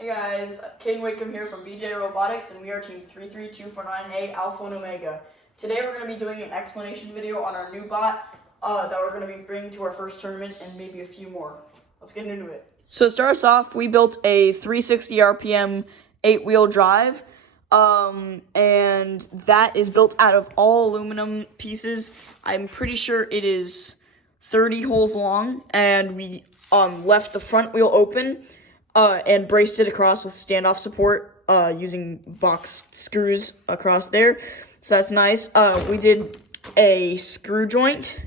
Hey guys, Caden Wakeham here from BJ Robotics, and we are Team 33249A Alpha and Omega. Today we're going to be doing an explanation video on our new bot that we're going to be bringing to our first tournament and maybe a few more. Let's get into it. So to start us off, we built a 360 RPM 8-wheel drive, and that is built out of all aluminum pieces. I'm pretty sure it is 30 holes long, and we left the front wheel open and braced it across with standoff support using box screws across there. So that's nice. We did a screw joint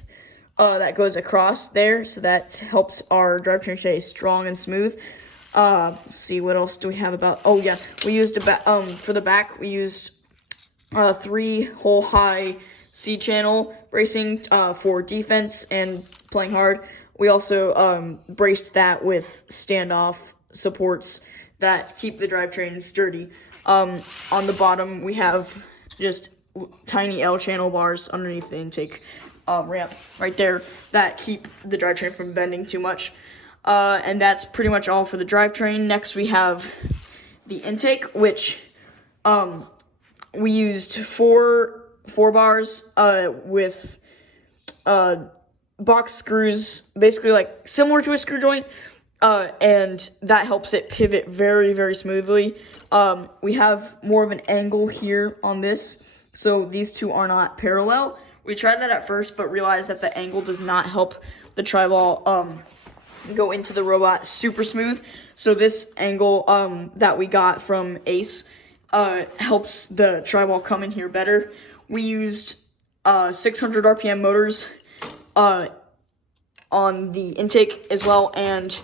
that goes across there, so that helps our drivetrain stay strong and smooth. Let's see, what else do we have about? Oh yeah, we used for the back we used 3-hole high C-channel bracing for defense and playing hard. We also braced that with standoff supports that keep the drivetrain sturdy. On the bottom, we have just tiny L-channel bars underneath the intake ramp right there that keep the drivetrain from bending too much. And that's pretty much all for the drivetrain. Next, we have the intake, which we used four bars with box screws, basically like similar to a screw joint. And that helps it pivot very, very smoothly. We have more of an angle here on this, so these two are not parallel. We tried that at first, but realized that the angle does not help the tri-ball go into the robot super smooth. So this angle that we got from Ace helps the tri-ball come in here better. We used 600 RPM motors on the intake as well, and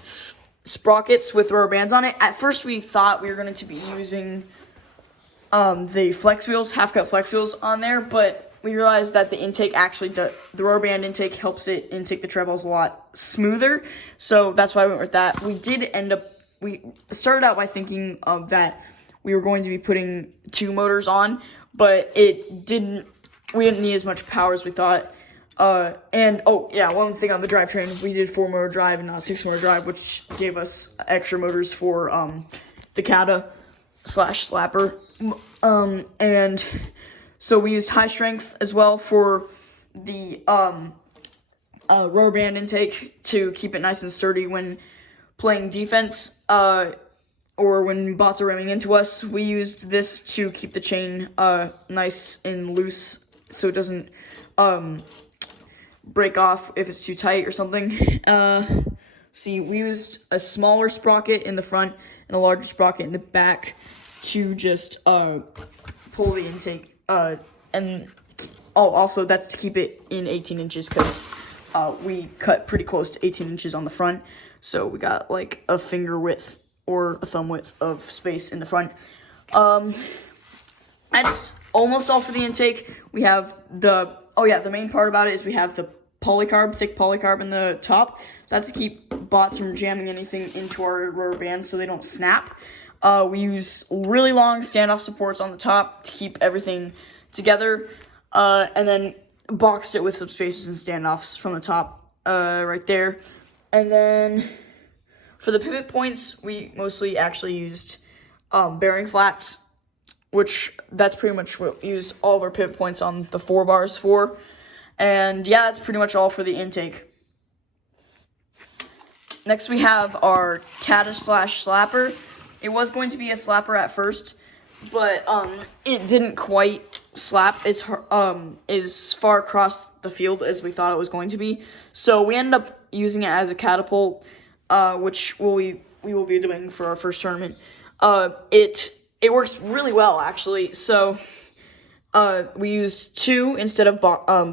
sprockets with rubber bands on it. At first we thought we were going to be using the flex wheels, half-cut flex wheels on there, but we realized that the intake actually the rubber band intake helps it intake the trebles a lot smoother, so that's why I went with that. We started out by thinking that we were going to be putting 2 motors on, but we didn't need as much power as we thought. And oh yeah, one thing on the drivetrain, we did 4-motor drive and not 6-motor drive, which gave us extra motors for the Kata / slapper. And so we used high strength as well for the rubber band intake to keep it nice and sturdy when playing defense or when bots are ramming into us. We used this to keep the chain nice and loose so it doesn't break off if it's too tight or something. See, we used a smaller sprocket in the front and a larger sprocket in the back to just pull the intake. And also that's to keep it in 18 inches because we cut pretty close to 18 inches on the front, so we got like a finger width or a thumb width of space in the front. That's almost all for the intake. We have the main part about it is we have the thick polycarb in the top. So that's to keep bots from jamming anything into our rubber band so they don't snap. We use really long standoff supports on the top to keep everything together. And then boxed it with some spacers and standoffs from the top right there. And then for the pivot points, we mostly actually used bearing flats, which that's pretty much what we used all of our pivot points on the 4 bars for. And yeah, that's pretty much all for the intake. Next we have our Kata / slapper. It was going to be a slapper at first, but it didn't quite slap as far across the field as we thought it was going to be. So we ended up using it as a catapult, which we will be doing for our first tournament. It works really well, actually. So we used 2 instead of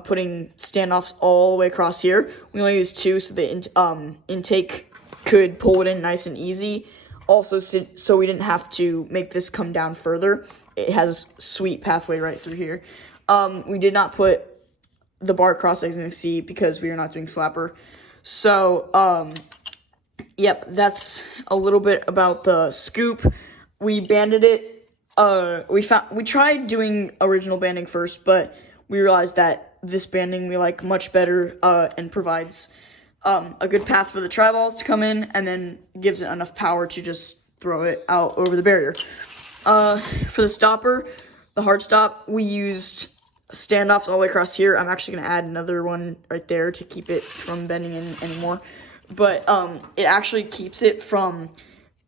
putting standoffs all the way across here. We only used 2 so the intake could pull it in nice and easy. Also, so we didn't have to make this come down further. It has sweet pathway right through here. We did not put the bar cross exit C because we are not doing slapper. So, yep, that's a little bit about the scoop. We banded it. We tried doing original banding first, but we realized that this banding we like much better and provides a good path for the tri-balls to come in, and then gives it enough power to just throw it out over the barrier. For the stopper, the hard stop, we used standoffs all the way across here. I'm actually going to add another one right there to keep it from bending in anymore. But it actually keeps it from,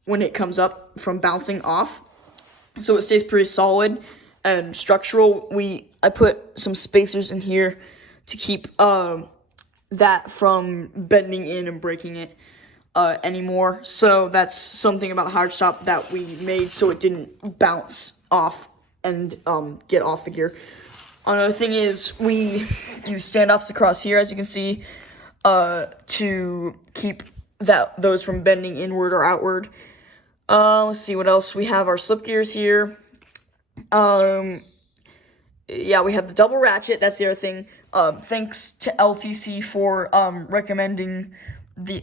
when it comes up, from bouncing off. So it stays pretty solid and structural. I put some spacers in here to keep that from bending in and breaking it anymore. So that's something about the hard stop that we made so it didn't bounce off and get off the gear. Another thing is we use standoffs across here, as you can see, to keep those from bending inward or outward. Let's see what else. We have our slip gears here. Yeah, we have the double ratchet. That's the other thing. Thanks to LTC for recommending the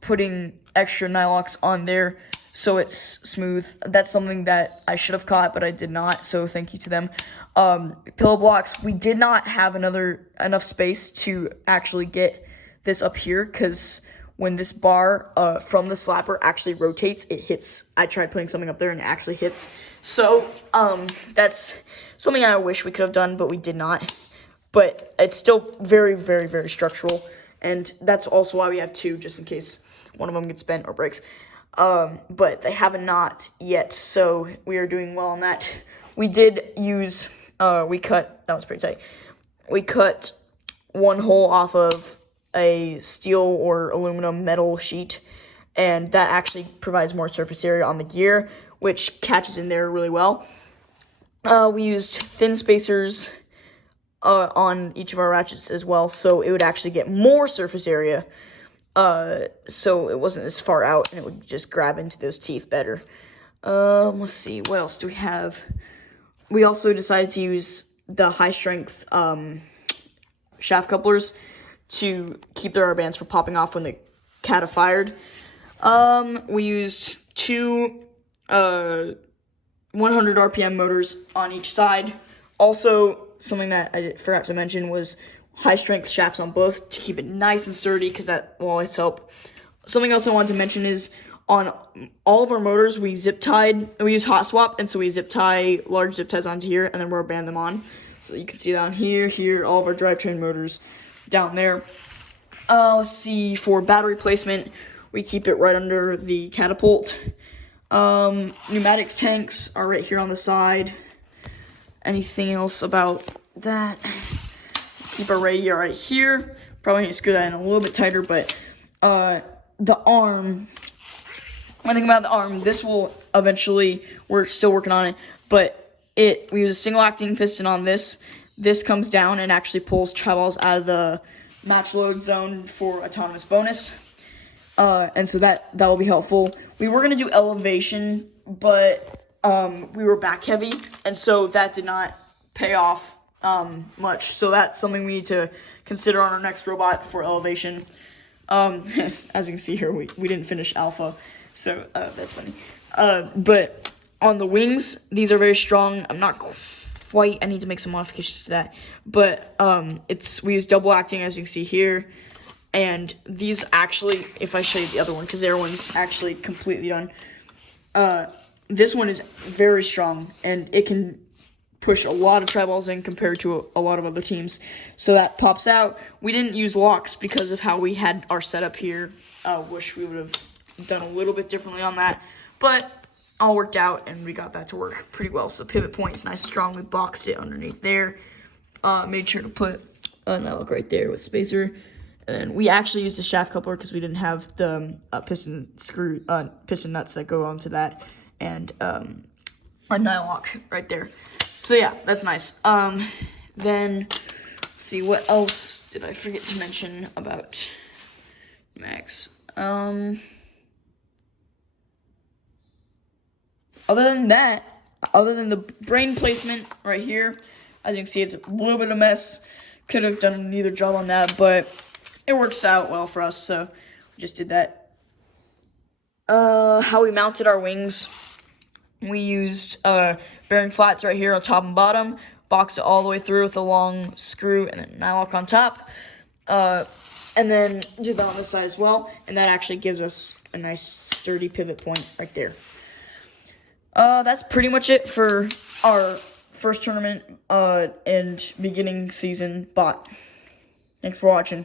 putting extra nylocks on there so it's smooth. That's something that I should have caught, but I did not. So thank you to them. Pillow blocks. We did not have enough space to actually get this up here, because when this bar from the slapper actually rotates, it hits. I tried putting something up there and it actually hits. So that's something I wish we could have done, but we did not. But it's still very, very, very structural, and that's also why we have two, just in case one of them gets bent or breaks. But they have not yet, so we are doing well on that. We did use, that was pretty tight. We cut one hole off of a steel or aluminum metal sheet, and that actually provides more surface area on the gear, which catches in there really well. We used thin spacers on each of our ratchets as well, so it would actually get more surface area, so it wasn't as far out, and it would just grab into those teeth better. Let's see, what else do we have? We also decided to use the high-strength shaft couplers to keep the rubber bands from popping off when the cat fired. We used two 100 RPM motors on each side. Also, something that I forgot to mention was high-strength shafts on both to keep it nice and sturdy, because that will always help. Something else I wanted to mention is on all of our motors, we use hot swap, and so we zip tie large zip ties onto here, and then rubber band them on. So you can see that on here, all of our drivetrain motors down there. Let's see, for battery placement, we keep it right under the catapult. Pneumatics tanks are right here on the side. Anything else about that? Keep our radio right here. Probably need to screw that in a little bit tighter, but the arm, one thing about the arm, this will eventually, we're still working on it, but we use a single acting piston on this. This comes down and actually pulls tri-balls out of the match load zone for autonomous bonus. And so that will be helpful. We were going to do elevation, but we were back heavy, and so that did not pay off much. So that's something we need to consider on our next robot for elevation. As you can see here, we didn't finish alpha, so that's funny. But on the wings, these are very strong. I'm not quite, I need to make some modifications to that, but we use double acting, as you can see here. And these actually, if I show you the other one, because the other one's actually completely done, this one is very strong, and it can push a lot of tri-balls in compared to a lot of other teams. So that pops out. We didn't use locks because of how we had our setup here. Wish we would have done a little bit differently on that, but all worked out, and we got that to work pretty well. So pivot point is nice and strong. We boxed it underneath there. Made sure to put a nut right there with spacer. And we actually used a shaft coupler because we didn't have the piston nuts that go onto that, and a nylock right there. So yeah, that's nice. Then let's see, what else did I forget to mention about Max? Other than that, other than the brain placement right here, as you can see, it's a little bit of a mess. Could have done neither job on that, but it works out well for us, so we just did that. How we mounted our wings, we used bearing flats right here on top and bottom, boxed it all the way through with a long screw and then nylock on top. And then do that on this side as well. And that actually gives us a nice sturdy pivot point right there. That's pretty much it for our first tournament and beginning season bot. Thanks for watching.